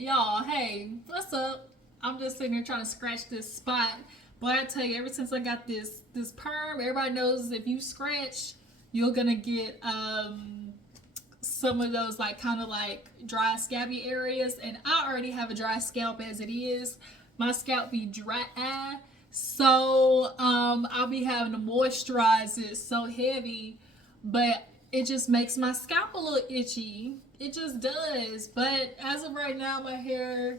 y'all, hey, what's up? I'm just sitting here trying to scratch this spot. But I tell you, ever since I got this perm, everybody knows if you scratch, you're gonna get some of those like kind of like dry scabby areas. And I already have a dry scalp as it is. My scalp be dry. So I'll be having to moisturize it so heavy, but it just makes my scalp a little itchy. It just does. But as of right now, my hair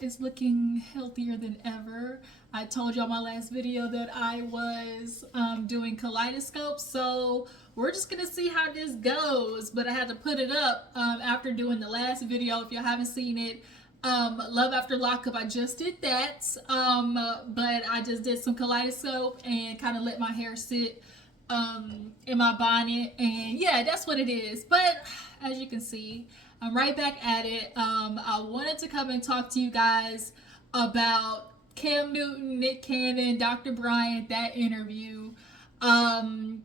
is looking healthier than ever. I told y'all my last video that I was doing kaleidoscope, so we're just gonna see how this goes. But I had to put it up after doing the last video. If y'all haven't seen it, Love After Lockup, I just did that. But I just did some kaleidoscope and kind of let my hair sit in my bonnet, and yeah, that's what it is. But as you can see, I'm right back at it. I wanted to come and talk to you guys about Cam Newton, Nick Cannon, Dr. Bryant, that interview, and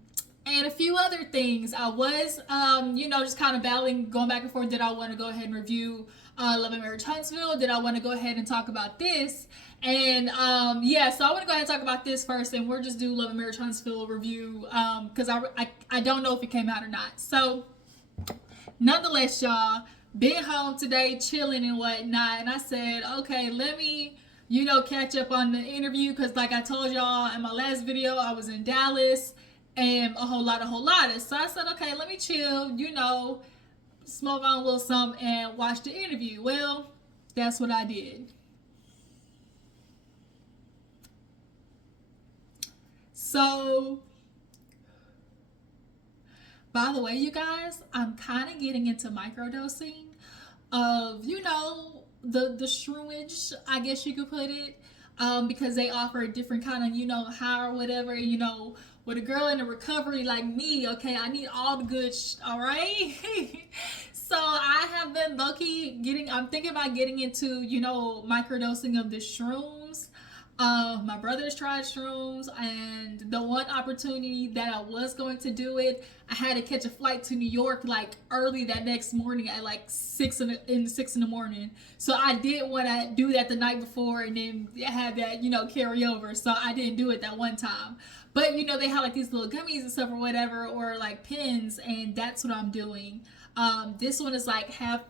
a few other things. I was, just kind of battling, going back and forth. Did I want to go ahead and review Love and Marriage Huntsville? Did I want to go ahead and talk about this? And so I want to go ahead and talk about this first, and we'll just do Love and Marriage Huntsville review because I don't know if it came out or not. So nonetheless, y'all, been home today, chilling and whatnot, and I said, okay, let me, catch up on the interview, because like I told y'all in my last video, I was in Dallas, and a whole lot. So I said, okay, let me chill, smoke on a little something and watch the interview. Well, that's what I did. So, by the way, you guys, I'm kind of getting into microdosing of, the shroomage, I guess you could put it, because they offer a different kind of, high or whatever, with a girl in a recovery like me, okay, I need all the good all right? So I have been low-key I'm thinking about getting into, microdosing of the shrooms. My brother's tried shrooms, and the one opportunity that I was going to do it, I had to catch a flight to New York like early that next morning at like 6 in the morning. So I did want to do that the night before and then have that, carry over. So I didn't do it that one time. But they have like these little gummies and stuff or whatever, or like pins, and that's what I'm doing. This one is like half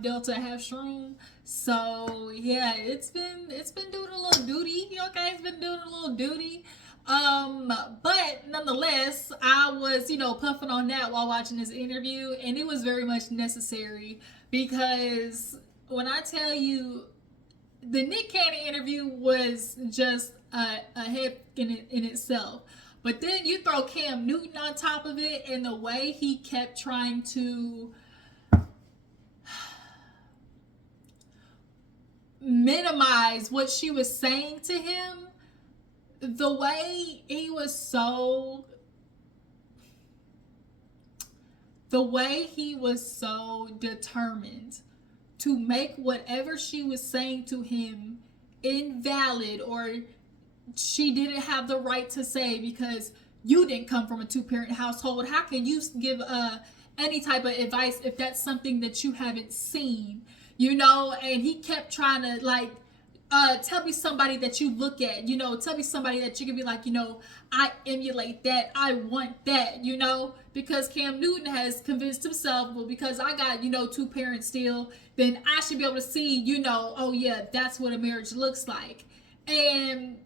delta, half shroom. So yeah, it's been doing a little duty. Okay, it's been doing a little duty. But nonetheless, I was, puffing on that while watching this interview, and it was very much necessary, because when I tell you, the Nick Cannon interview was just a hit in itself. But then you throw Cam Newton on top of it, and the way he kept trying to minimize what she was saying to him, the way he was so determined to make whatever she was saying to him invalid, or she didn't have the right to say, because you didn't come from a two-parent household. How can you give any type of advice if that's something that you haven't seen? And he kept trying to tell me somebody that you look at, tell me somebody that you can be like, I emulate that, I want that, because Cam Newton has convinced himself, well, because I got, two parents still, then I should be able to see, oh yeah, that's what a marriage looks like. And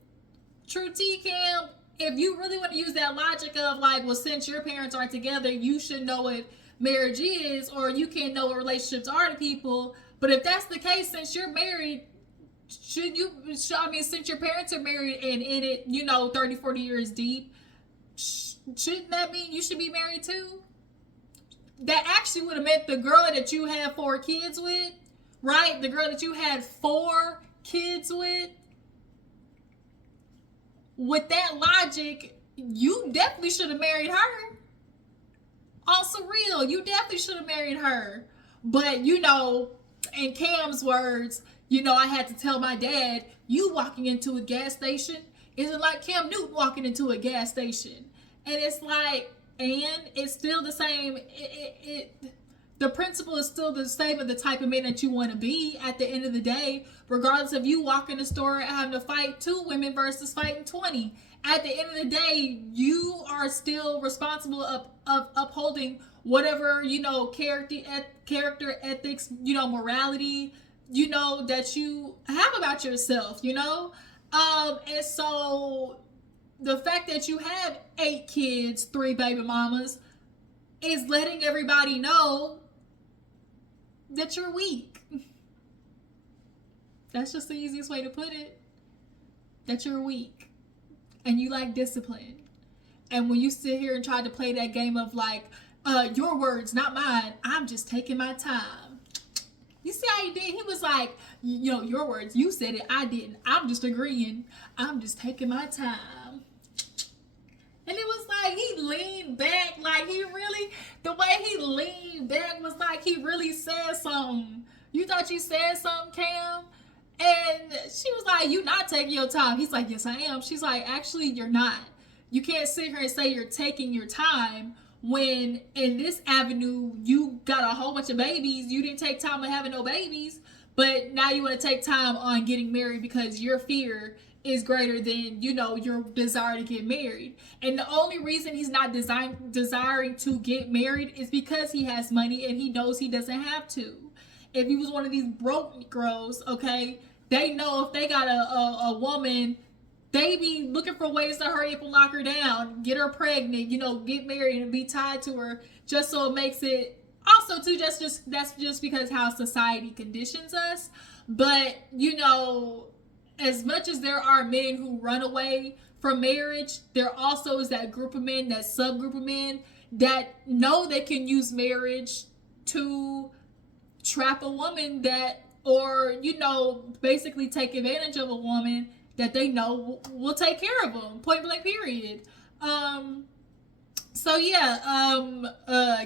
true T, Cam, if you really want to use that logic of like, well, since your parents aren't together, you should know what marriage is, or you can't know what relationships are to people. But if that's the case, since you're married, since your parents are married and in it, 30, 40 years deep, shouldn't that mean you should be married too? That actually would have meant the girl that you had 4 kids with, right? The girl that you had 4 kids with that logic, you definitely should have married her. Also real, you definitely should have married her. But, in Cam's words, I had to tell my dad, you walking into a gas station isn't like Cam Newton walking into a gas station. And it's like, and it's still the same. the principle is still the same of the type of man that you want to be at the end of the day, regardless of you walking the store and having to fight 2 women versus fighting 20. At the end of the day, you are still responsible of upholding whatever, character ethics, morality, that you have about yourself, and so the fact that you have 8 kids, 3 baby mamas, is letting everybody know that you're weak. That's just the easiest way to put it. That you're weak. And you lack discipline. And when you sit here and try to play that game of like, your words, not mine, I'm just taking my time. You see how he did? He was like, your words, you said it, I didn't. I'm just agreeing. I'm just taking my time. And it was like he leaned back, like the way he leaned back was like he really said something. You thought you said something, Cam? And she was like, you not taking your time. He's like, yes, I am. She's like, actually, you're not. You can't sit here and say you're taking your time when in this avenue you got a whole bunch of babies. You didn't take time on having no babies, but now you want to take time on getting married because your fear is greater than, your desire to get married. And the only reason he's not desiring to get married is because he has money and he knows he doesn't have to. If he was one of these broke girls, okay, they know if they got a woman, they be looking for ways to hurry up and lock her down, get her pregnant, get married and be tied to her, just so it makes it also too that's just because how society conditions us. But as much as there are men who run away from marriage, there also is that group of men, that subgroup of men that know they can use marriage to trap a woman basically take advantage of a woman that they know will take care of them, point blank period.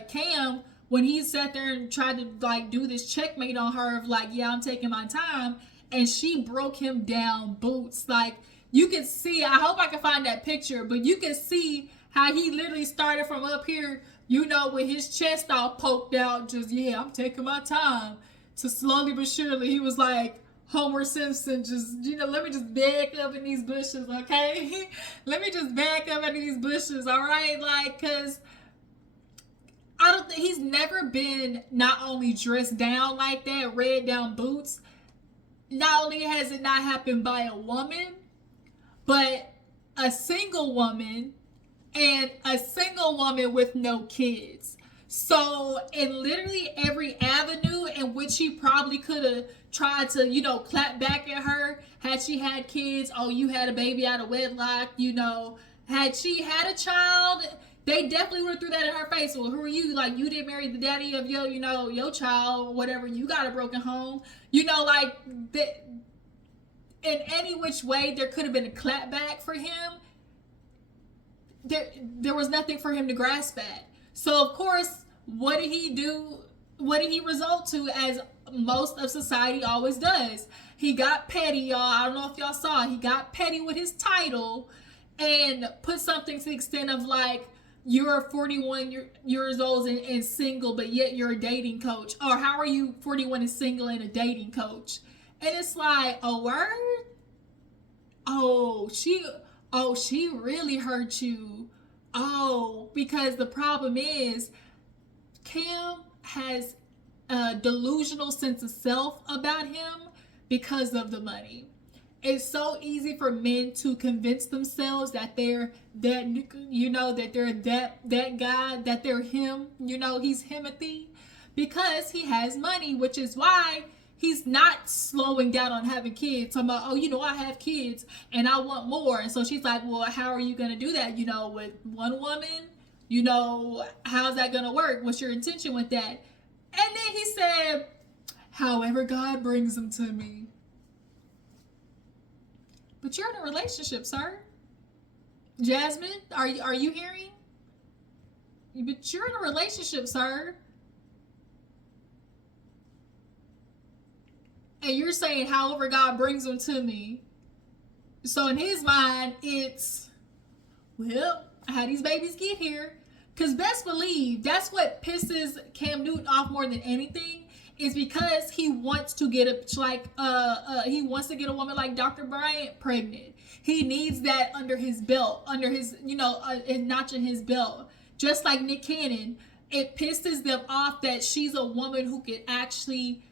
Cam, when he sat there and tried to do this checkmate on her of I'm taking my time, and she broke him down boots. You could see, I hope I can find that picture, but you can see how he literally started from up here, with his chest all poked out, just, I'm taking my time, to slowly but surely, he was like Homer Simpson, just, let me just back up in these bushes, okay? Let me just back up in these bushes, all right? Because I don't think, he's never been not only dressed down like that, red down boots. Not only has it not happened by a woman, but a single woman and a single woman with no kids. So in literally every avenue in which he probably could have tried to, clap back at her, had she had kids, oh, you had a baby out of wedlock, had she had a child, they definitely would have threw that in her face. Well, who are you? You didn't marry the daddy of your child or whatever. You got a broken home. In any which way, there could have been a clapback for him. There was nothing for him to grasp at. So, of course, what did he do? What did he result to, as most of society always does? He got petty, y'all. I don't know if y'all saw. He got petty with his title and put something to the extent of you're 41 years old and single, but yet you're a dating coach. Or how are you 41 and single and a dating coach? And it's like, a word? Oh, she really hurt you. Oh, because the problem is Cam has a delusional sense of self about him because of the money. It's so easy for men to convince themselves that they're that they're that guy, that they're him, he's Timothy, because he has money, which is why he's not slowing down on having kids. I'm like, I have kids and I want more. And so she's like, well, how are you going to do that? With one woman, how's that going to work? What's your intention with that? And then he said, however God brings them to me. But you're in a relationship, sir. Jasmine, are you hearing? But you're in a relationship, sir. And you're saying, however God brings them to me. So in his mind, it's, well, how these babies get here? Because best believe that's what pisses Cam Newton off more than anything, is because he wants to get he wants to get a woman like Dr. Bryant pregnant. He needs that under his belt, under his, a notch in his belt. Just like Nick Cannon, it pisses them off that she's a woman who can actually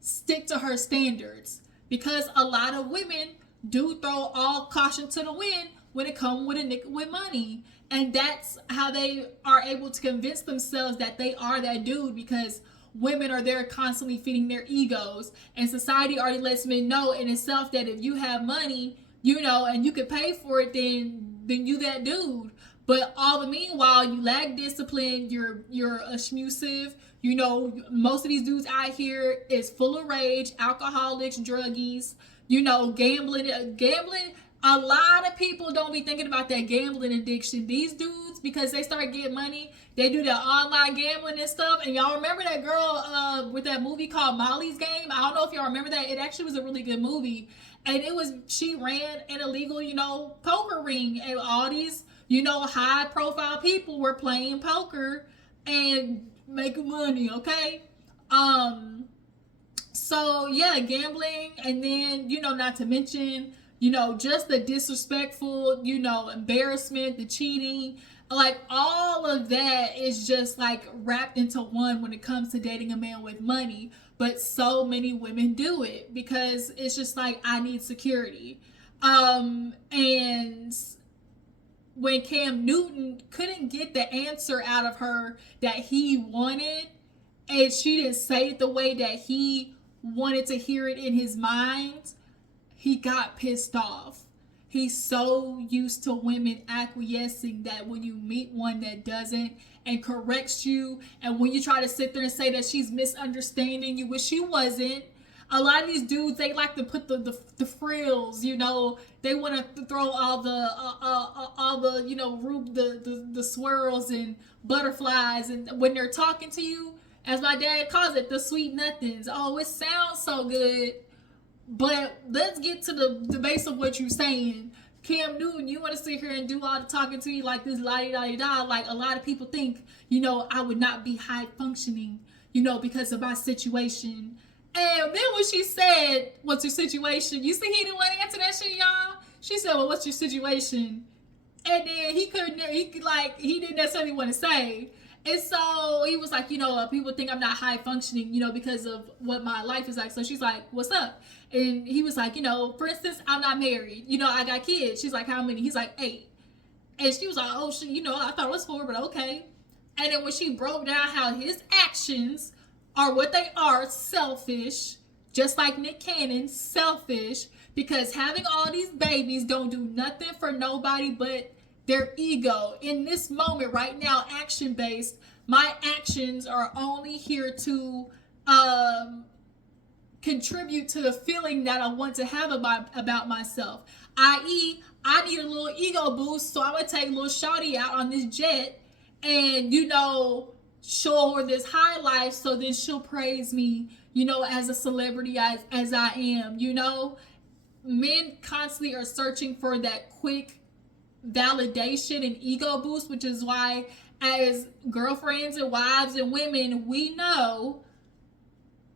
stick to her standards, because a lot of women do throw all caution to the wind when it comes with a nigga with money. And that's how they are able to convince themselves that they are that dude, because women are there constantly feeding their egos. And society already lets men know in itself that if you have money, and you can pay for it, then you that dude. But all the meanwhile, you lack discipline, you're a schmusive. Most of these dudes out here is full of rage, alcoholics, druggies, gambling. A lot of people don't be thinking about that gambling addiction. These dudes, because they start getting money, they do that online gambling and stuff. And y'all remember that girl with that movie called Molly's Game? I don't know if y'all remember that. It actually was a really good movie. And she ran an illegal, poker ring. And all these, high profile people were playing poker and making money, okay? So yeah, gambling. And then, not to mention, just the disrespectful, embarrassment, the cheating, like all of that is just like wrapped into one when it comes to dating a man with money. But so many women do it because it's just like, I need security. And when Cam Newton couldn't get the answer out of her that he wanted, and she didn't say it the way that he wanted to hear it in his mind, he got pissed off. He's so used to women acquiescing that when you meet one that doesn't and corrects you, and when you try to sit there and say that she's misunderstanding you, which she wasn't. A lot of these dudes, they like to put the frills, they want to throw all the the swirls and butterflies, and when they're talking to you, as my dad calls it, the sweet nothings. Oh, it sounds so good. But let's get to the base of what you're saying. Cam Newton, you want to sit here and do all the talking to you like this la-di-da-di-da. Like a lot of people think, I would not be high functioning, because of my situation. And then when she said, what's your situation? You see, he didn't want to answer that shit, y'all. She said, well, what's your situation? And then he didn't necessarily want to say. And so he was like, people think I'm not high functioning, because of what my life is like. So she's like, what's up? And he was like, for instance, I'm not married. I got kids. She's like, how many? He's like, 8. And she was like, oh, shit, I thought it was 4, but okay. And then when she broke down how his actions are what they are, selfish, just like Nick Cannon, selfish, because having all these babies don't do nothing for nobody but their ego. In this moment right now, action-based, my actions are only here to contribute to the feeling that I want to have about myself. I.e., I need a little ego boost, so I'm going to take a little shawty out on this jet and, show her this high life, so then she'll praise me, as a celebrity as I am, Men constantly are searching for that quick validation and ego boost, which is why as girlfriends and wives and women, we know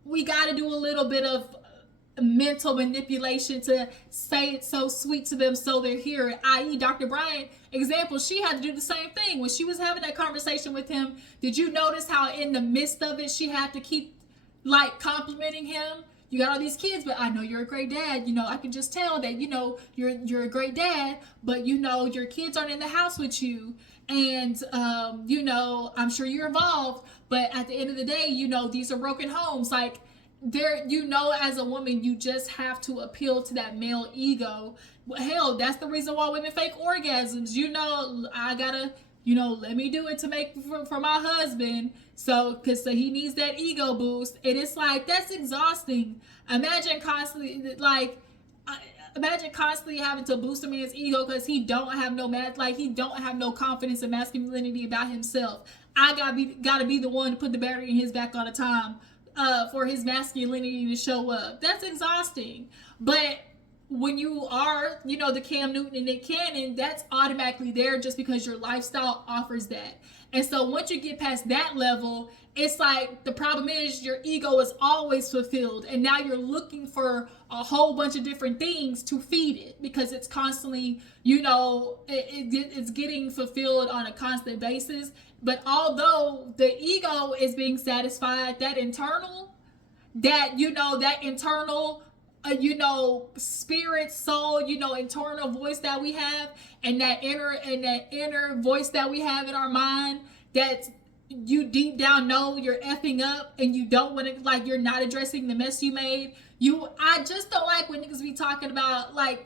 we got to do a little bit of mental manipulation to say it so sweet to them so they're here. I.e. Dr. Bryant example, she had to do the same thing when she was having that conversation with him. Did you notice how in the midst of it she had to keep complimenting him? You got all these kids, but I know you're a great dad. I can just tell that you're a great dad, but your kids aren't in the house with you, and I'm sure you're involved, but at the end of the day, these are broken homes. Like, there, as a woman, you just have to appeal to that male ego. Hell, that's the reason why women fake orgasms. I gotta, let me do it to make for my husband. So he needs that ego boost. And it's like, that's exhausting. Imagine constantly having to boost a man's ego because he don't have no confidence and masculinity about himself. I gotta be the one to put the battery in his back all the time. For his masculinity to show up. That's exhausting. But when you are, the Cam Newton and Nick Cannon, that's automatically there just because your lifestyle offers that. And so once you get past that level, it's like the problem is your ego is always fulfilled, and now you're looking for a whole bunch of different things to feed it because it's constantly, it's getting fulfilled on a constant basis. But although the ego is being satisfied, that internal, spirit, soul, internal voice that we have, and that inner voice that we have in our mind, that's, you deep down know you're effing up and you don't want to, like, you're not addressing the mess you made. I just don't like when niggas be talking about life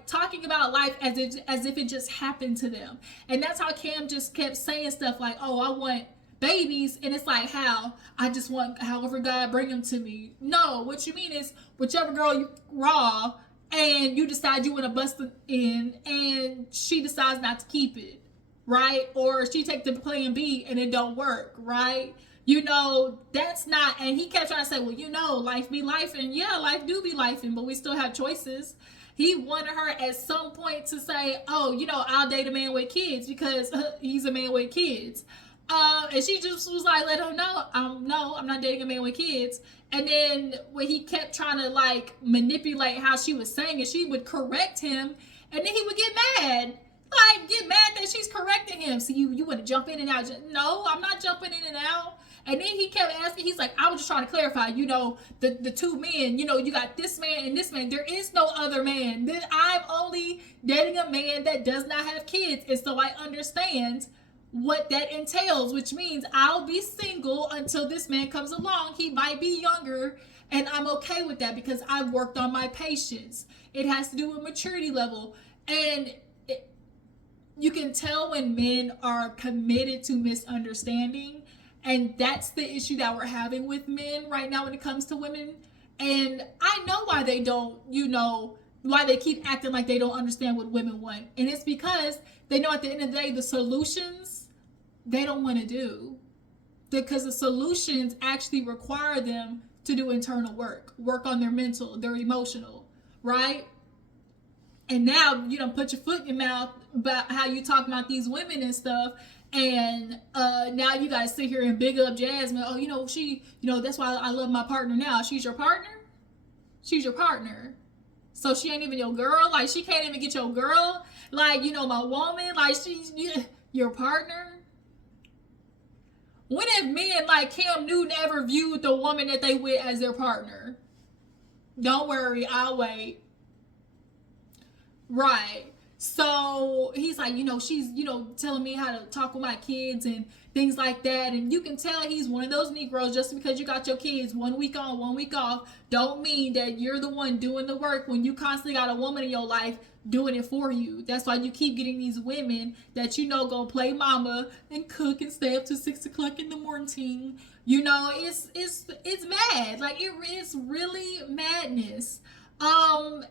as if it just happened to them. And that's how Cam just kept saying stuff like, oh, I want babies, and it's like, how? I just want however God bring them to me. No, what you mean is whichever girl you raw and you decide you want to bust it in, and she decides not to keep it, right? Or she take the plan B and it don't work, right? That's not. And he kept trying to say, well, life be life, and yeah, life do be life, but we still have choices. He wanted her at some point to say, oh, I'll date a man with kids because he's a man with kids. And she just was like, let him know, no, I'm not dating a man with kids. And then when he kept trying to like manipulate how she was saying it, she would correct him, and then he would get mad. Like, get mad that she's correcting him. So you want to jump in and out. No, I'm not jumping in and out. And then he kept asking, he's like, I was just trying to clarify, the two men, you got this man and this man. There is no other man. Then I'm only dating a man that does not have kids. And so I understand what that entails, which means I'll be single until this man comes along. He might be younger, and I'm okay with that because I've worked on my patience. It has to do with maturity level. And you can tell when men are committed to misunderstanding, and that's the issue that we're having with men right now when it comes to women. And I know why they don't, why they keep acting like they don't understand what women want. And it's because they know at the end of the day, the solutions they don't want to do, because the solutions actually require them to do internal work on their mental, their emotional, right? And now you don't put your foot in your mouth about how you talk about these women and stuff. And now you got to sit here and big up Jasmine. Oh, she, that's why I love my partner now. She's your partner? She's your partner. So she ain't even your girl? Like, she can't even get your girl? Like, my woman? Like, she's your partner? When have men like Cam Newton ever viewed the woman that they with as their partner? Don't worry, I'll wait. Right. So he's like, she's, telling me how to talk with my kids and things like that. And you can tell he's one of those Negroes. Just because you got your kids 1 week on, 1 week off, don't mean that you're the one doing the work when you constantly got a woman in your life doing it for you. That's why you keep getting these women that gonna play mama and cook and stay up to 6 o'clock in the morning. It's mad. Like, it's really madness. And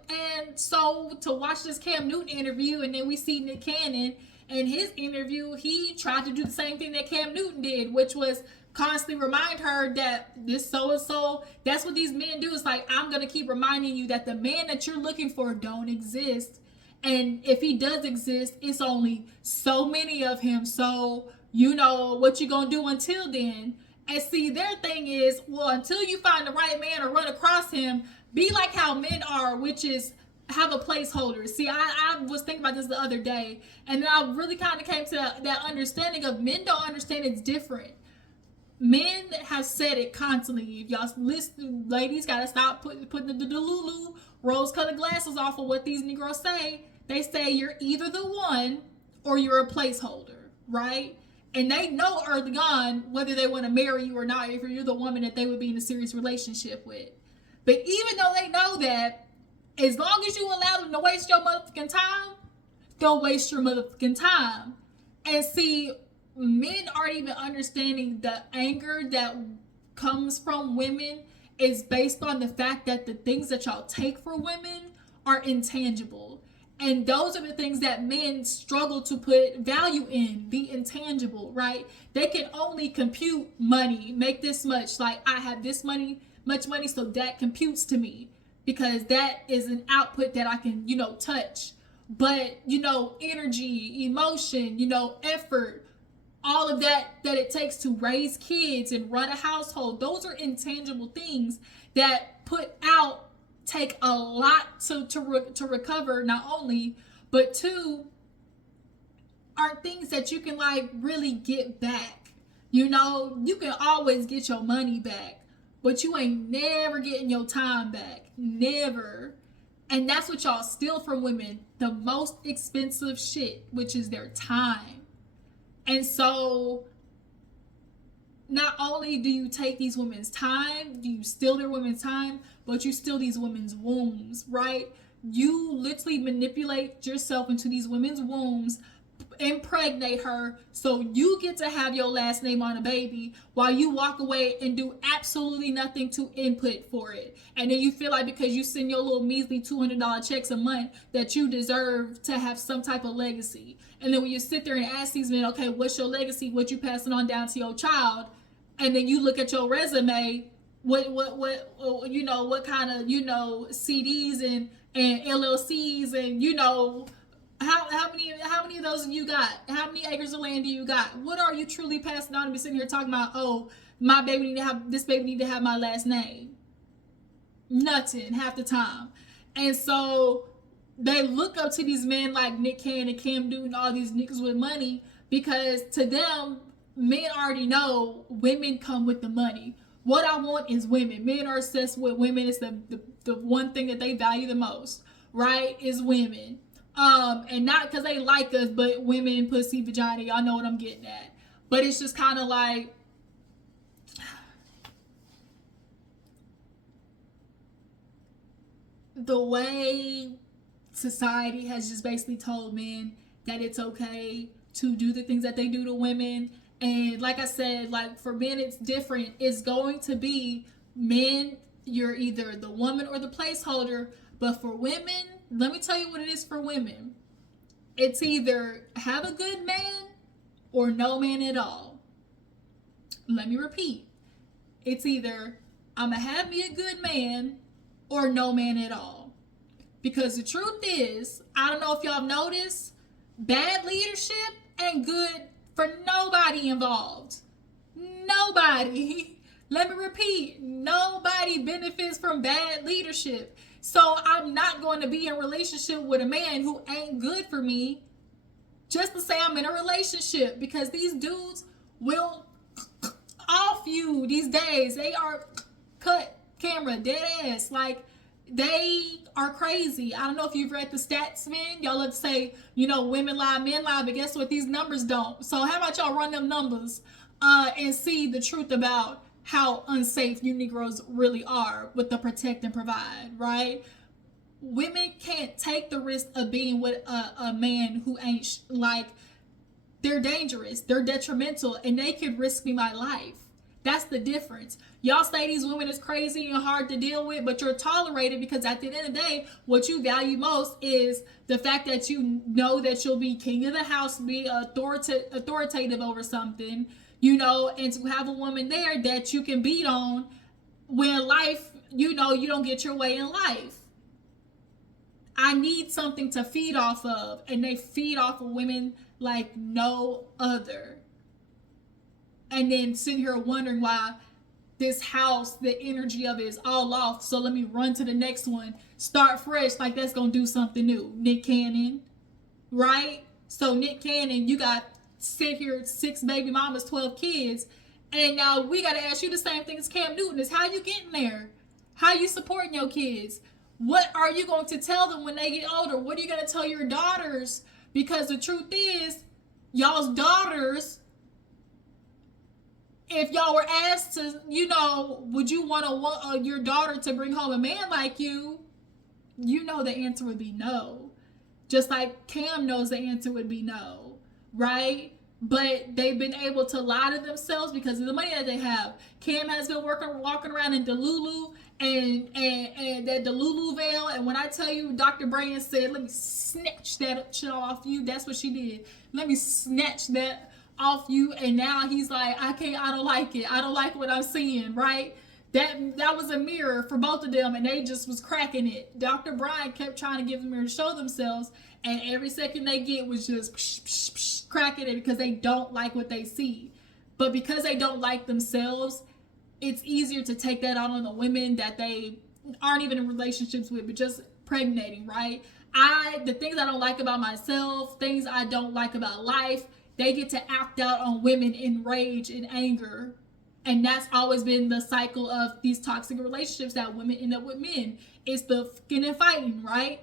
so to watch this Cam Newton interview, and then we see Nick Cannon in his interview, he tried to do the same thing that Cam Newton did, which was constantly remind her that this so-and-so, that's what these men do. It's like, I'm going to keep reminding you that the man that you're looking for don't exist. And if he does exist, it's only so many of him. So, what you going to do until then? And see, their thing is, well, until you find the right man or run across him, be like how men are, which is have a placeholder. See, I was thinking about this the other day, and then I really kind of came to that understanding of men don't understand it's different. Men have said it constantly. If y'all listen, ladies, gotta stop putting the Lulu rose-colored glasses off of what these Negroes say. They say you're either the one or you're a placeholder, right? And they know early on whether they want to marry you or not, if you're the woman that they would be in a serious relationship with. But even though they know that, as long as you allow them to waste your motherfucking time, they'll waste your motherfucking time. And see, men aren't even understanding the anger that comes from women is based on the fact that the things that y'all take for women are intangible. And those are the things that men struggle to put value in, the intangible, right? They can only compute money, make this much, like I have this much money, so that computes to me because that is an output that I can, touch. But, energy, emotion, effort, all of that it takes to raise kids and run a household. Those are intangible things that take a lot to recover, not only, but two, are things that you can like really get back. You know, you can always get your money back, but you ain't never getting your time back. Never. And that's what y'all steal from women. The most expensive shit, which is their time. And so not only do you take these women's time, do you steal their women's time, but you steal these women's wombs, right? You literally manipulate yourself into these women's wombs, impregnate her, so you get to have your last name on a baby while you walk away and do absolutely nothing to input for it. And then you feel like because you send your little measly $200 checks a month that you deserve to have some type of legacy. And then when you sit there and ask these men, okay, what's your legacy? What you passing on down to your child? And then you look at your resume, what you know, what kind of, you know, CDs and LLCs and, you know, how many of those you got? How many acres of land do you got? What are you truly passing on to be sitting here talking about, oh, my baby need to have my last name? Nothing half the time. And so they look up to these men like Nick Cannon and Cam Newton, all these niggas with money, because to them, men already know women come with the money. What I want is women. Men are obsessed with women. It's the one thing that they value the most, right? Is women. And not because they like us, but women, pussy, vagina, y'all know what I'm getting at. But it's just kind of like, the way society has just basically told men that it's okay to do the things that they do to women. And like I said, like for men, it's different. It's going to be men, you're either the woman or the placeholder. But for women, let me tell you what it is for women. It's either have a good man or no man at all. Let me repeat. It's either I'm going to have me a good man or no man at all. Because the truth is, I don't know if y'all noticed, bad leadership ain't good for nobody involved. Nobody. Let me repeat. Nobody benefits from bad leadership. So I'm not going to be in a relationship with a man who ain't good for me just to say I'm in a relationship, because these dudes will off you these days. They are cut camera, dead ass. Like, they are crazy. I don't know if you've read the stats, man. Y'all love to say, you know, women lie, men lie, but guess what? These numbers don't. So how about y'all run them numbers and see the truth about how unsafe you Negroes really are with the protect and provide, right? Women can't take the risk of being with a man who ain't they're dangerous, they're detrimental, and they could risk me my life. That's the difference. Y'all say these women is crazy and hard to deal with, but you're tolerated because at the end of the day, what you value most is the fact that you know that you'll be king of the house, be authoritative over something, you know, and to have a woman there that you can beat on when life, you know, you don't get your way in life. I need something to feed off of, and they feed off of women like no other. And then sitting here wondering why this house, the energy of it is all off. So let me run to the next one, start fresh, like that's gonna do something new. Nick Cannon, right? So Nick Cannon, you got sit here 6 baby mamas, 12 kids, and now we gotta ask you the same thing as Cam Newton: is how you getting there? How you supporting your kids? What are you going to tell them when they get older? What are you going to tell your daughters? Because the truth is, y'all's daughters, if y'all were asked to, you know, would you want your daughter to bring home a man like you? You know the answer would be no. Just like Cam knows the answer would be no, right? But they've been able to lie to themselves because of the money that they have. Cam has been walking around in Delulu and that Delulu veil. And when I tell you, Dr. Bryant said, let me snatch that shit off you. That's what she did. Let me snatch that off you. And now he's like, I don't like it. I don't like what I'm seeing, right? That was a mirror for both of them, and they just was cracking it. Dr. Bryant kept trying to give them a mirror to show themselves, and every second they get was just psh, psh, psh, cracking it because they don't like what they see. But because they don't like themselves, it's easier to take that out on the women that they aren't even in relationships with, but just pregnating, right? The things I don't like about myself, things I don't like about life, they get to act out on women in rage and anger. And that's always been the cycle of these toxic relationships that women end up with men. It's the fucking and fighting, right?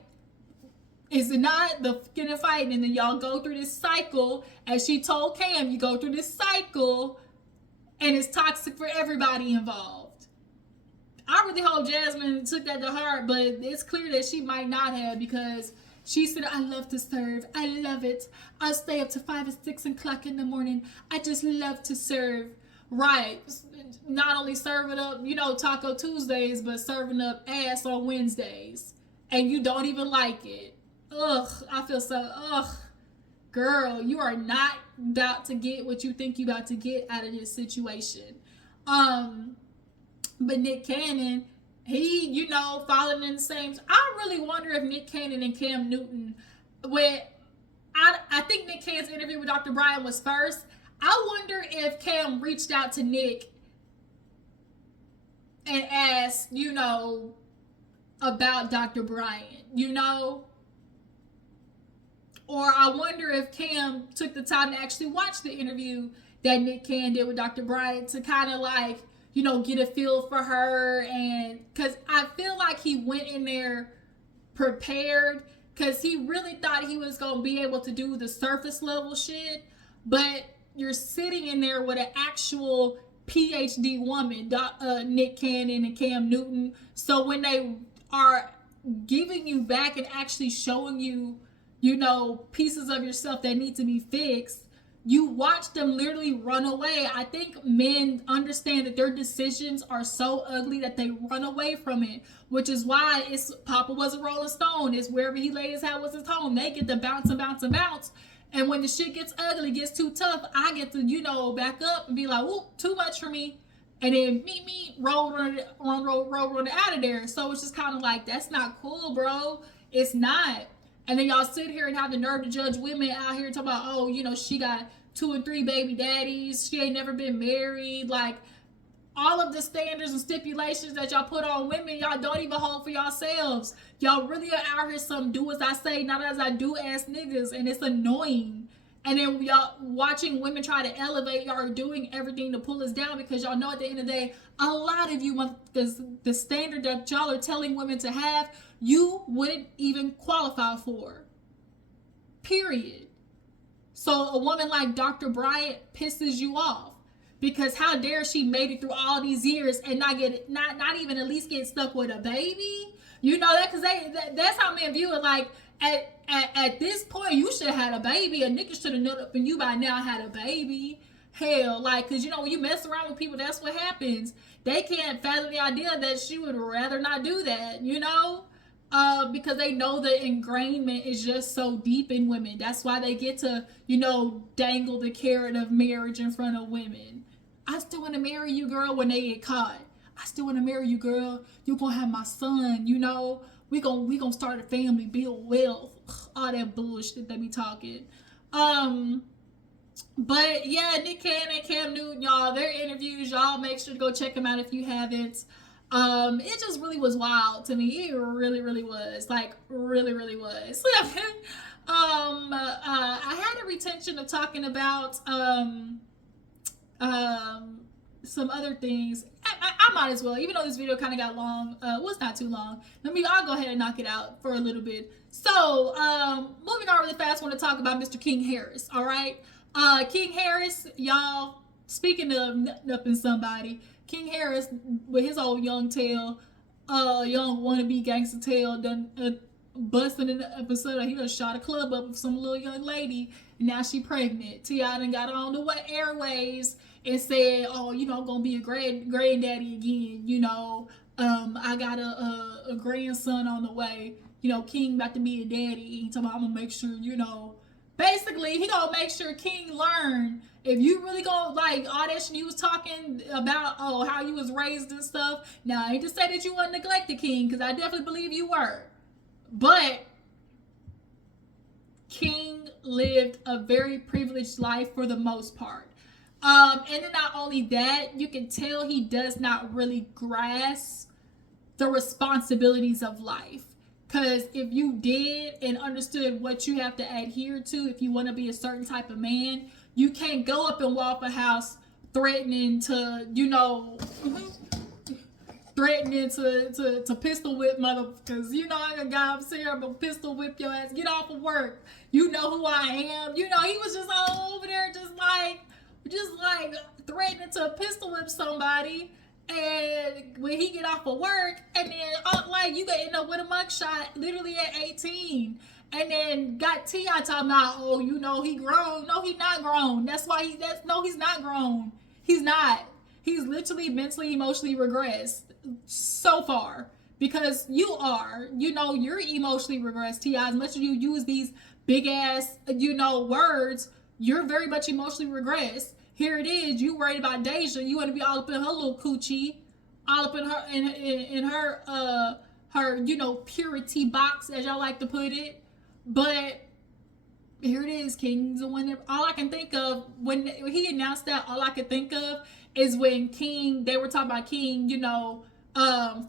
Is it not? The fucking and fighting. And then y'all go through this cycle. As she told Cam, you go through this cycle and it's toxic for everybody involved. I really hope Jasmine took that to heart, but it's clear that she might not have, because she said, I love to serve. I love it. I'll stay up to 5 or 6 o'clock in the morning. I just love to serve. Right. Not only serving up, Taco Tuesdays, but serving up ass on Wednesdays. And you don't even like it. Ugh. I feel so, girl, you are not about to get what you think you about to get out of this situation. But Nick Cannon, he, following in the same. I really wonder if Nick Cannon and Cam Newton, I think Nick Cannon's interview with Dr. Bryant was first. I wonder if Cam reached out to Nick and asked, about Dr. Bryant, Or I wonder if Cam took the time to actually watch the interview that Nick Cannon did with Dr. Bryant to kind of get a feel for her. And because I feel like he went in there prepared, because he really thought he was going to be able to do the surface level shit. But you're sitting in there with an actual PhD woman, Nick Cannon and Cam Newton. So when they are giving you back and actually showing you, pieces of yourself that need to be fixed, you watch them literally run away. I think men understand that their decisions are so ugly that they run away from it, which is why it's Papa was a Rolling Stone. It's wherever he laid his hat was his home. They get to bounce and bounce and bounce. And when the shit gets ugly, gets too tough, I get to, back up and be like, "Ooh, too much for me." And then roll run out of there. So it's just kind of like, that's not cool, bro. It's not. And then y'all sit here and have the nerve to judge women out here talking about, she got 2 and 3 baby daddies. She ain't never been married. Like, all of the standards and stipulations that y'all put on women, y'all don't even hold for yourselves. Y'all really are out here some do as I say, not as I do ass niggas. And it's annoying. And then y'all watching women try to elevate, y'all are doing everything to pull us down, because y'all know at the end of the day, a lot of you want the standard that y'all are telling women to have, you wouldn't even qualify for. Period. So a woman like Dr. Bryant pisses you off, because how dare she made it through all these years and not even at least get stuck with a baby? That, because that's how men view it. Like, at this point, you should have had a baby. A nigga should have known up and you by now had a baby. Hell, like, because when you mess around with people, that's what happens. They can't fathom the idea that she would rather not do that, because they know the ingrainment is just so deep in women. That's why they get to, dangle the carrot of marriage in front of women. I still want to marry you, girl, when they get caught. I still want to marry you, girl. You're going to have my son, We gonna start a family, build wealth. All that bullshit they be talking. But yeah, Nick Cannon and Cam Newton, y'all, their interviews, y'all make sure to go check them out if you haven't. It just really was wild to me. It really, really was. Like, really, really was. I had a retention of talking about some other things. I might as well, even though this video kind of got long. Was not too long. I'll go ahead and knock it out for a little bit. So, moving on really fast, I want to talk about Mr. King Harris. All right, King Harris, y'all. Speaking of nutting up in somebody, King Harris with his old young tail, young wannabe gangster tail, done busting in the episode. He done shot a club up with some little young lady, and now she pregnant. T.I. done got on the airways and said, "Oh, I'm gonna be a granddaddy again. I got a grandson on the way. King about to be a daddy. He talking about, I'm gonna make sure, Basically, he gonna make sure King learn. If you really gonna like all that shit you was talking about, oh, how you was raised and stuff. Now, I ain't to say that you weren't neglected, King, because I definitely believe you were. But King lived a very privileged life for the most part. And then not only that, you can tell he does not really grasp the responsibilities of life. Because if you did and understood what you have to adhere to if you want to be a certain type of man, you can't go up in Waffle House threatening to, threatening to pistol whip mother, because I got a guy upstairs, I'm gonna pistol whip your ass, get off of work, you know who I am. He was just all over there just like threatening to pistol whip somebody. And when he get off of work, and then you gonna end up with a mugshot literally at 18. And then got T.I. talking about, oh, he grown. No, he's not grown. He's not grown. He's not. He's literally mentally, emotionally regressed so far. Because you are, you're emotionally regressed, T.I. As much as you use these big ass, words, you're very much emotionally regressed. Here it is, you worried about Deja. You want to be all up in her little coochie, all up in her her purity box, as y'all like to put it. But here it is, Kings. All I can think of when he announced that, all I could think of is when they were talking about King,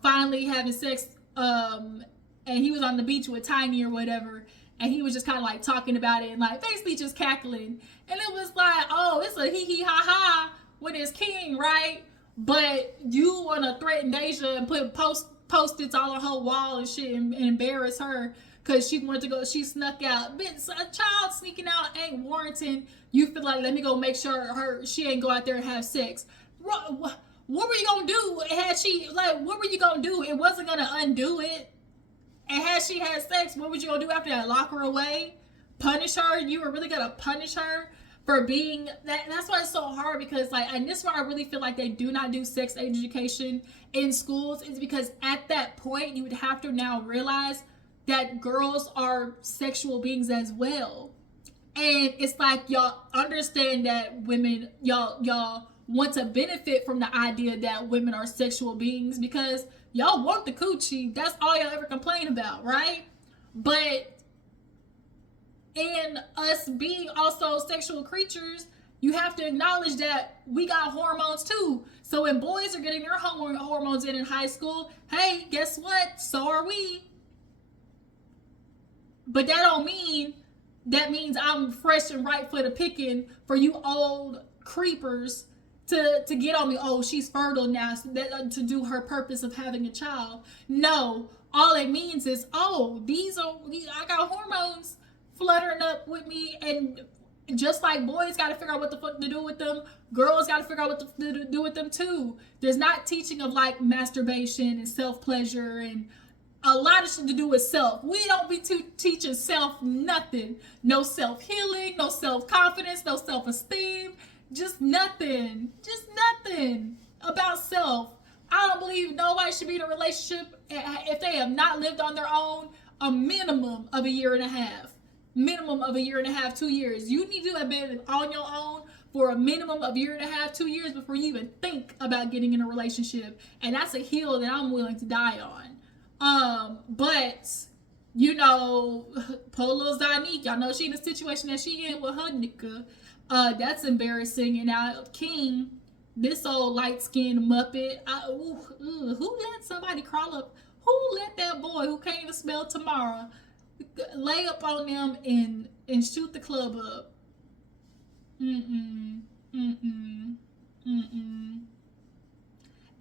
finally having sex, and he was on the beach with Tiny or whatever. And he was just kind of like talking about it and like basically just cackling. And it was like, oh, it's a hee hee ha ha with his King, right? But you want to threaten Deja and put post-its all on her wall and shit and embarrass her because she wanted to go, she snuck out. Bitch, a child sneaking out ain't warranting. You feel like, let me go make sure she ain't go out there and have sex. What were you going to do? What were you going to do? It wasn't going to undo it. And had she had sex, what was you gonna do after that? Lock her away? Punish her? You were really gonna punish her for being that? That's why it's so hard, because and this is why I really feel like they do not do sex education in schools, is because at that point you would have to now realize that girls are sexual beings as well. And it's like y'all understand that women, y'all want to benefit from the idea that women are sexual beings because y'all want the coochie. That's all y'all ever complain about, right? But in us being also sexual creatures, you have to acknowledge that we got hormones too. So when boys are getting their hormones in high school, hey, guess what? So are we. But that means I'm fresh and ripe for the picking for you old creepers to get on me. Oh, she's fertile now, so to do her purpose of having a child. No, all it means is, oh, I got hormones fluttering up with me, and just like boys got to figure out what the fuck to do with them, girls got to figure out what to do with them too. There's not teaching of masturbation and self-pleasure and a lot of shit to do with self. We don't be teaching self nothing. No self-healing, no self-confidence, no self-esteem. Just nothing about self. I don't believe nobody should be in a relationship if they have not lived on their own a minimum of a year and a half. 2 years. You need to have been on your own for a minimum of a year and a half, 2 years before you even think about getting in a relationship. And that's a hill that I'm willing to die on. But Polo Zanique, y'all know she in the situation that she in with her nigga. That's embarrassing. And now King, this old light-skinned muppet, who let somebody crawl up? Who let that boy who can't even smell tomorrow lay up on them and shoot the club up? And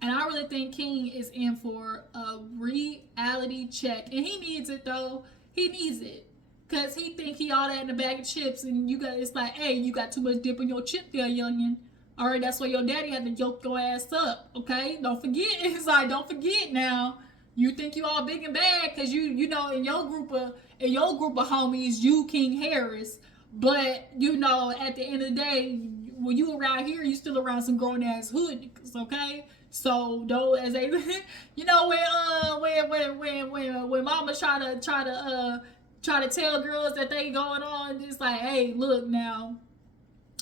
I really think King is in for a reality check. And he needs it, though. He needs it. Because he think he all that in a bag of chips. And it's like, hey, you got too much dip in your chip there, youngin'. All right, that's why your daddy had to yoke your ass up. Okay? Don't forget. It's like, don't forget now. You think you all big and bad because you know, in your group of homies, you King Harris. But, at the end of the day, when you around here, you still around some grown ass hood niggas, okay? So don't, as they, when mama try to try to tell girls that they going on. It's like, hey, look now,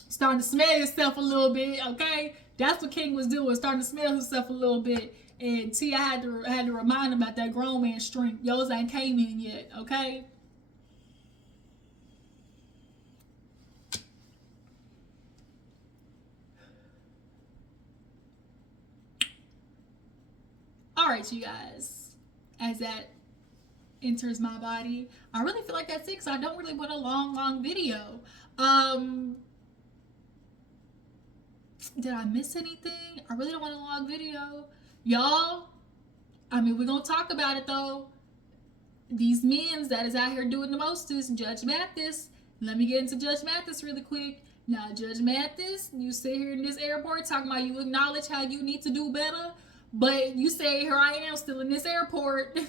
starting to smell yourself a little bit, okay? That's what King was doing, starting to smell himself a little bit. And T, I had to remind him about that grown man strength. Yours ain't came in yet, okay? All right, you guys. As that enters my body, I really feel like that's it, because I don't really want a long video. Did I miss anything? I really don't want a long video. Y'all, I mean, we're going to talk about it, though. These men that is out here doing the most is Judge Mathis. Let me get into Judge Mathis really quick. Now, Judge Mathis, you sit here in this airport talking about you acknowledge how you need to do better, but you say, here I am still in this airport.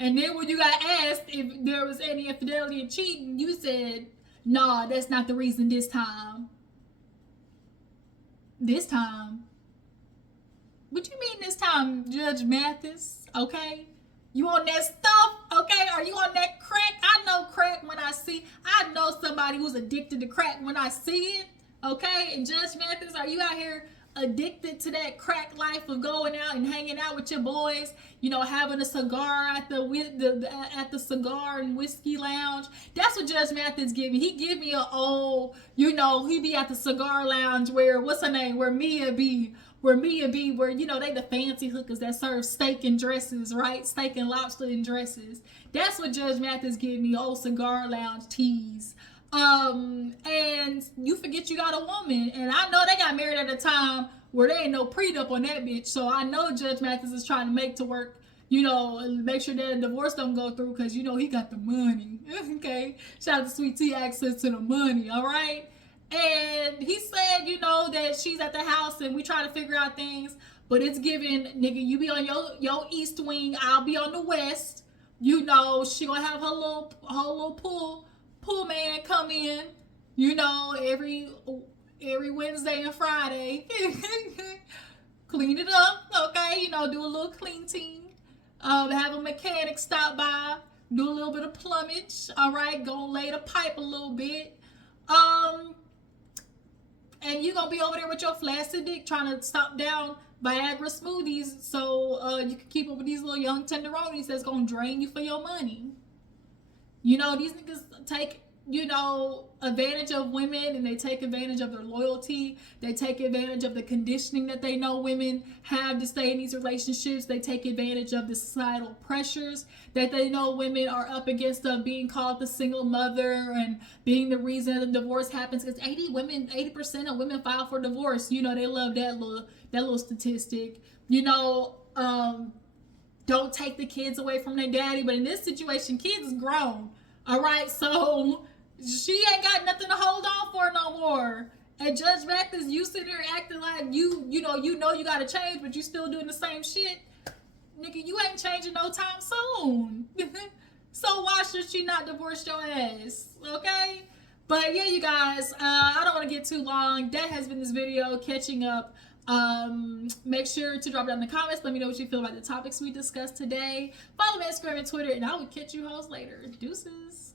And then when you got asked if there was any infidelity and cheating, you said, nah, that's not the reason this time. This time? What you mean this time, Judge Mathis? Okay? You on that stuff? Okay? Are you on that crack? I know crack when I see. I know somebody who's addicted to crack when I see it. Okay? And Judge Mathis, are you out here addicted to that crack life of going out and hanging out with your boys, you know, having a cigar at the cigar and whiskey lounge? That's what Judge Mathis give me. He give me an old, you know, he be at the cigar lounge where, what's her name, where Mia be, where, you know, they the fancy hookers that serve steak and dresses, right? Steak and lobster and dresses. That's what Judge Mathis give me, old cigar lounge teas. And you forget you got a woman, and I know they got married at a time where there ain't no prenup on that bitch, so I know Judge Mathis is trying to make to work, you know, make sure that a divorce don't go through, because you know he got the money. Okay, shout out to Sweet Tea, access to the money. All right. And he said, you know, that she's at the house and we try to figure out things, but it's given, nigga, you be on your east wing, I'll be on the west. You know, she gonna have her little pool man come in, you know, every Wednesday and Friday. Clean it up, okay? You know, do a little clean team. Have a mechanic stop by, do a little bit of plumage, all right? Go lay the pipe a little bit. And you're gonna be over there with your flaccid dick trying to stop down Viagra smoothies so you can keep up with these little young tenderonis that's gonna drain you for your money. You know, these niggas take, you know, advantage of women, and they take advantage of their loyalty. They take advantage of the conditioning that they know women have to stay in these relationships. They take advantage of the societal pressures that they know women are up against, of being called the single mother and being the reason the divorce happens. Because 80% of women file for divorce. You know, they love that little statistic. You know, don't take the kids away from their daddy. But in this situation, kids is grown. All right, so she ain't got nothing to hold on for no more. And Judge Mathis, you sit there acting like you know you gotta change, but you still doing the same shit. Nigga, you ain't changing no time soon. So why should she not divorce your ass? Okay? But yeah, you guys, I don't want to get too long. That has been this video, catching up. Make sure to drop down in the comments. Let me know what you feel about the topics we discussed today. Follow me on Instagram and Twitter, and I will catch you hoes later. Deuces.